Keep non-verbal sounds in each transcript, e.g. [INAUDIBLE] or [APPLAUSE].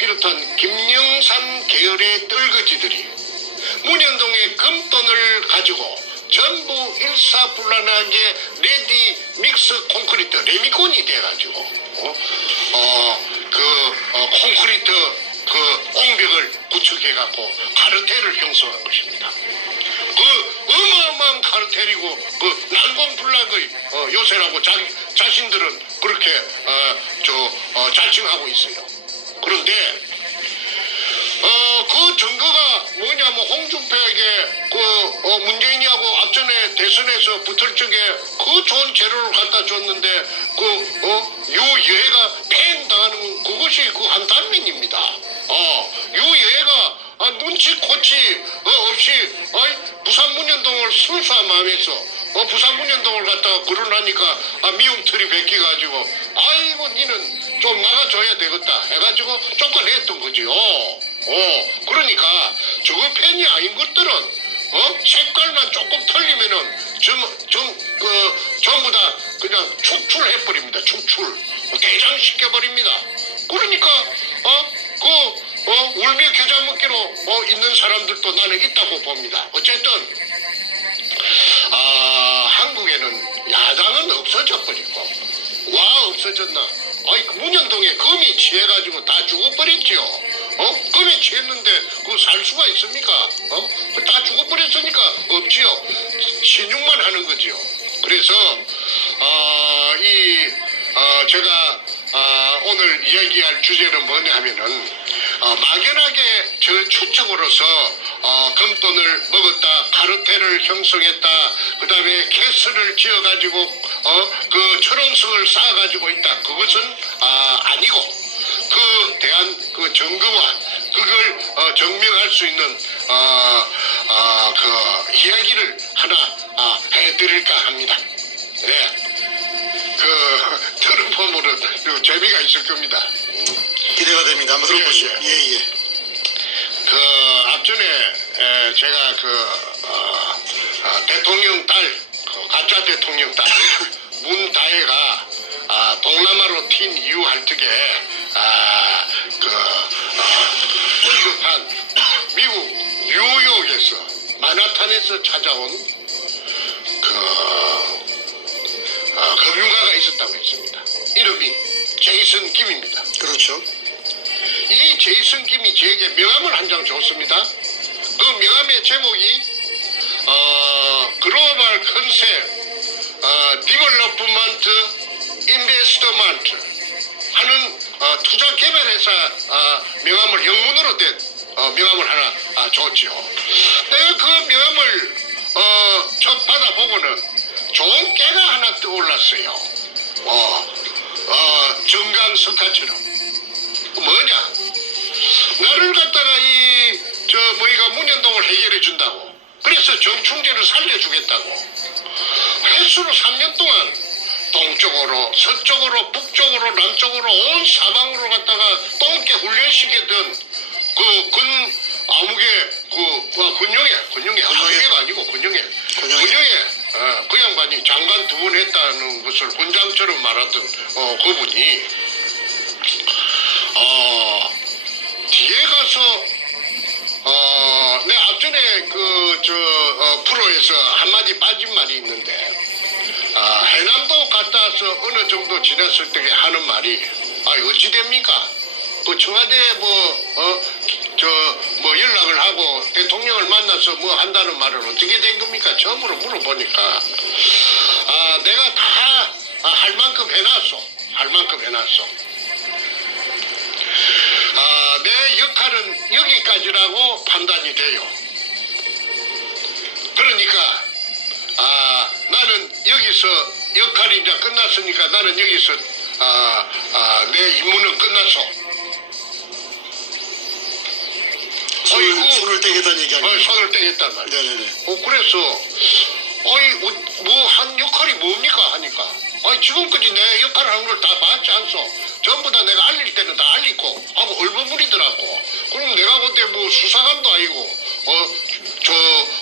부동산 계열의 떨거지들이 문현동의 금돈을 가지고 전부 일사불란하게 레디 믹스 콘크리트 레미콘이 돼가지고 어, 어, 그 어, 콘크리트 그 옹벽을 구축해갖고 카르텔을 형성한 것입니다. 그 어마어마한 카르텔이고 그 난공불락의 어, 요새라고 자, 자신들은 그렇게 어, 저 어, 자칭하고 있어요. 그런데 어, 그 증거가 뭐냐면 홍준표에게 그 어, 문재인이하고 앞전에 대선에서 붙을 적에 그 좋은 재료를 갖다 줬는데 그 어, 유예가 팽당하는 그것이 그 한 단면입니다. 어, 유예가 아, 눈치 코치 어, 없이 어이, 부산 문현동을 순수한 마음에서 어, 부산 문현동을 갖다가 거론하니까 아, 미움 털이 베끼가지고 아이고 니는 좀 막아줘야 되겠다 해가지고 쫓아냈던 거지요. 어, 그러니까 저거 팬이 아닌 것들은 어 색깔만 조금 틀리면은 전, 전, 그, 전부 다 그냥 축출해 버립니다. 축출. 어, 대장시켜 버립니다. 그러니까, 어, 그, 어, 울며 겨자 먹기로 어, 있는 사람들도 나는 있다고 봅니다. 어쨌든, 아, 한국에는 야당은 없어져 버리고, 와, 없어졌나? 문현동에 금이 취해가지고 다 죽어버렸지요. 어? 금이 취했는데, 그거 살 수가 있습니까? 어? 그다 죽어버렸으니까 없지요. 신용만 하는 거지요. 그래서, 어, 이, 어, 제가, 어, 오늘 이야기할 주제는 뭐냐 하면은, 어, 막연하게 저 추측으로서, 어, 금돈을 먹었다, 카르텔을 형성했다, 그 다음에 캐스를 지어가지고, 어, 그 철원성을 쌓아가지고 있다. 그것은, 아, 아니고, 그 대한 그 증거와 그걸 어, 증명할 수 있는 어, 어, 그 이야기를 하나 아, 해드릴까 합니다. 네. 그 [LAUGHS] 들어보면은 그 재미가 있을 겁니다. 기대가 됩니다. 한번 들어보시죠. 예, 예, 예. 그 앞전에 에, 제가 그 어, 어, 대통령 딸, 대통령 딸 [LAUGHS] 문다혜가 아, 동남아로 튄 이유 할 적에 아, 그 어, 긴급한 미국 뉴욕에서 마나탄에서 찾아온 그 어, 금융가가 있었다고 했습니다. 이름이 제이슨 김입니다. 그렇죠. 이 제이슨 김이 저에게 명함을 한 장 줬습니다. 그 명함의 제목이 어, 글로벌 컨셉 어, 디벨로프먼트 인베스트먼트 하는 어, 투자 개발 회사 어, 명함을 영문으로 된 어, 명함을 하나 아, 줬죠. 내가 그 명함을 어, 첫 받아보고는 좋은 깨가 하나 떠올랐어요. 어, 어, 정강 석화처럼. 뭐냐? 나를 갖다가 이, 저, 뭐이가 문현동을 해결해 준다고. 그래서 정충제를 살려주겠다고. 횟수로 3년 동안 동쪽으로, 서쪽으로, 북쪽으로, 남쪽으로 온 사방으로 갔다가 똥개 훈련시키던 그 근, 아무개, 그, 그 근용에, 근용에, 아무개가 아니고 근용에. 근용에. 근용에, 어, 그 양반이 장관 두 번 했다는 것을 본장처럼 말하던, 어, 그분이, 어, 뒤에 가서 어, 내 앞전에 그, 저, 어, 프로에서 한마디 빠진 말이 있는데, 아, 와서 어느 정도 지났을 때 하는 말이, 아, 어찌 됩니까? 그 청와대에 뭐, 어, 저, 뭐 연락을 하고 대통령을 만나서 뭐 한다는 말은 어떻게 된 겁니까? 처음으로 물어보니까, 아, 내가 다, 아, 할 만큼 해놨어. 할 만큼 해놨어. 아, 내 역할은 여기까지라고 판단이 돼요. 그러니까, 아, 나는 여기서 역할이 이제 끝났으니까 나는 여기서, 아, 아, 내 임무는 끝났어. 손을, 어이구. 손을 떼겠다는 얘기 어, 아니에요? 손을 떼겠단 말이야. 네네네. 어, 그래서, 어이, 뭐, 한 역할이 뭡니까? 하니까. 아니, 지금까지 내 역할을 한 걸 다 봤지 않소? 전부 다 내가 알릴 때는 다 알리고, 하고 얼버무리더라고. 그럼 내가 그때 뭐 수사관도 아니고, 어, 저,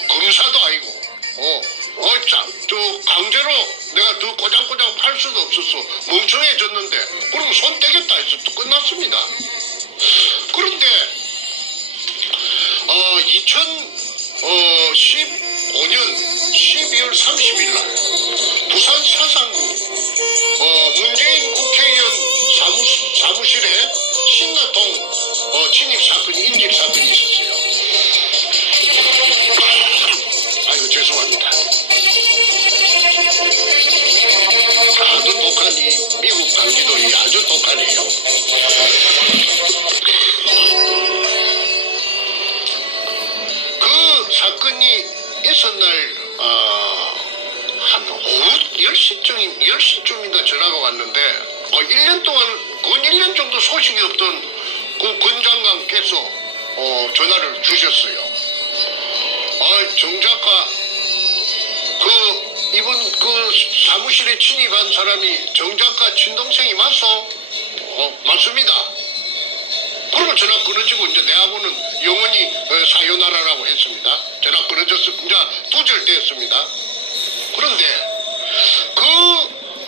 검사도 아니고, 어, 어, 자, 저, 사건이 있은 날, 어, 한 오후 10시쯤, 10시쯤인가 전화가 왔는데, 어, 1년 동안, 건 1년 정도 소식이 없던 그 권장관께서, 어, 전화를 주셨어요. 아, 정 작가, 그, 이번 그 사무실에 침입한 사람이 정 작가 친동생이 맞소? 어, 맞습니다. 그러면 전화 끊어지고 이제 내하고는 영원히 어, 사요나라라고 했습니다. 전화 끊어졌습니다. 두절되었습니다. 그런데 그,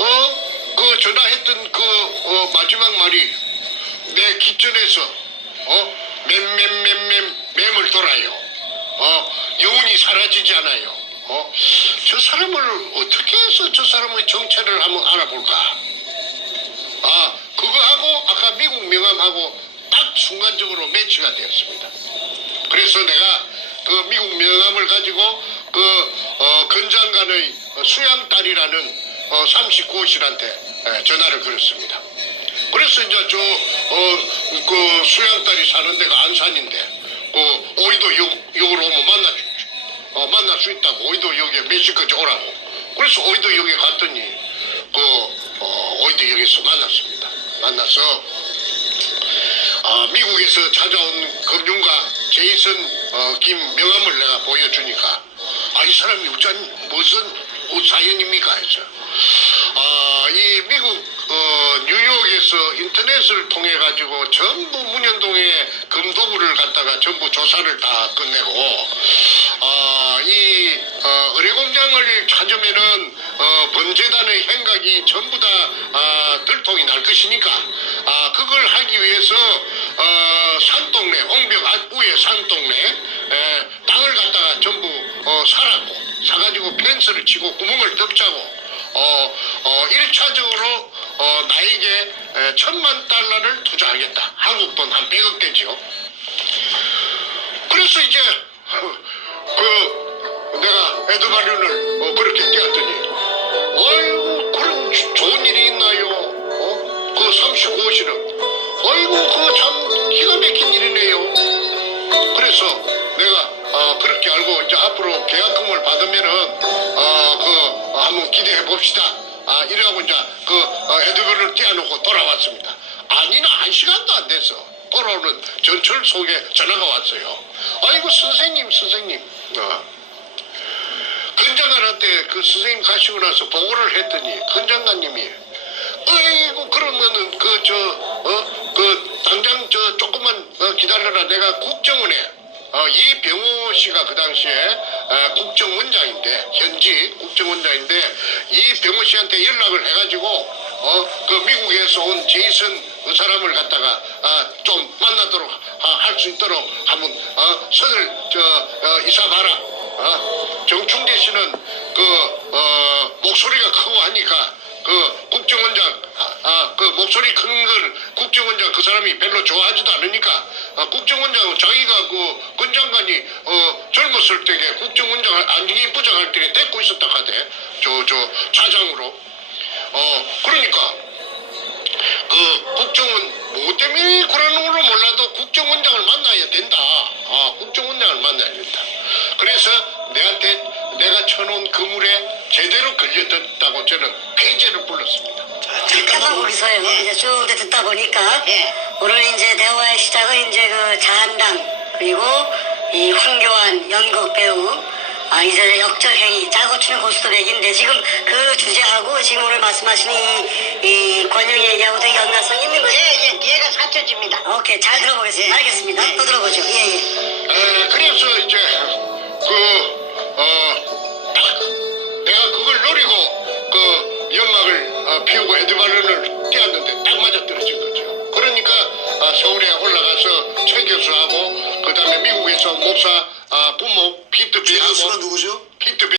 어, 그 전화했던 그 어, 마지막 말이 내 기전에서 어, 맴맴맴맴 맴을 돌아요. 어, 영원히 사라지지 않아요. 어, 저 사람을 어떻게 해서 저 사람의 정체를 한번 알아볼까? 아, 그거하고 아까 미국 명함하고 딱 순간적으로 매치가 되었습니다. 그래서 내가 그 미국 명함을 가지고 그 어, 건장관의 수양딸이라는 어, 39호실한테 전화를 걸었습니다. 그래서 이제 저, 어, 그 수양딸이 사는 데가 안산인데, 그 오이도 역, 역으로 오면 만나, 어, 만날 수 있다고 오이도 역에 몇 시까지 오라고. 그래서 오이도 역에 갔더니, 그, 어, 오이도 역에서 만났습니다. 만나서, 아, 미국에서 찾아온 금융가 제이슨 어, 김 명함을 내가 보여주니까 아, 이 사람이 우짠 무슨 우사연입니까? 해서. 아, 이 미국 어, 뉴욕에서 인터넷을 통해 가지고 전부 문현동의 금도구를 갖다가 전부 조사를 다 끝내고 아, 이 어, 의뢰공장을 찾으면은 어, 범죄단의 행각이 전부 다 아, 들통이 날 것이니까 아, 그걸 하기 위해서 동네 에, 땅을 갖다가 전부 어, 사라고 사가지고 펜스를 치고 구멍을 덮자고 어, 어, 1차적으로 어, 나에게 에, 천만 달러를 투자하겠다. 한국 돈 한 100억 되지요. 그래서 이제 그 내가 에드바륜을 어, 그렇게 떼었더니 아 그래서 내가 아, 그렇게 알고 이제 앞으로 계약금을 받으면은 아, 그 한번 기대해 봅시다. 아, 이래하고 이제 그 어, 헤드별을 떼어놓고 돌아왔습니다. 아니나 한 시간도 안 돼서 돌아오는 전철 속에 전화가 왔어요. 아이고 선생님 선생님. 어. 건장관한테 그 선생님 가시고 나서 보고를 했더니 건장관님이 어이구 그러면은 그저어그 당장 저 조금만 어, 기다려라 내가 국정원에 어, 이병호 씨가 그 당시에 어, 국정원장인데 현지 국정원장인데 이병호 씨한테 연락을 해가지고 어 그 미국에서 온 제이슨 그 사람을 갖다가 아, 좀 만나도록 할수 있도록 한번 어, 선을 저 어, 이사봐라. 어, 정충재 씨는 그 어, 목소리가 크고 하니까 그 국정원장 아, 아, 그 목소리 큰 걸 국정원장 그 사람이 별로 좋아하지도 않으니까 아, 국정원장은 자기가 그 건장관이 어, 젊었을 때에 국정원장 안기 부장할 때에 데리고 있었다 하대 저 저 차장으로 어 그러니까 그 국정원 뭐 때문에 그러는 걸로 몰라도 국정원장을 만나야 된다. 아 국정원장을 만나야 된다. 그래서 내한테 내가 쳐놓은 그물에 제대로 걸려졌다고 저는 쾌재를 불렀습니다. 잠깐만 거기서요. 이제 쭉 듣다 보니까 예. 오늘 이제 대화의 시작은 이제 그 자한당 그리고 이 황교안 연극 배우 아 이제 역적행위 짜고 치는 고스톱 얘기인데 지금 그 주제하고 지금 오늘 말씀하신 이, 이 권영 얘기하고 되게 연관성이 있는 거죠? 예, 예, 얘가 사초집니다. 오케이 잘 들어보겠습니다. 알겠습니다. 또 들어보죠. 예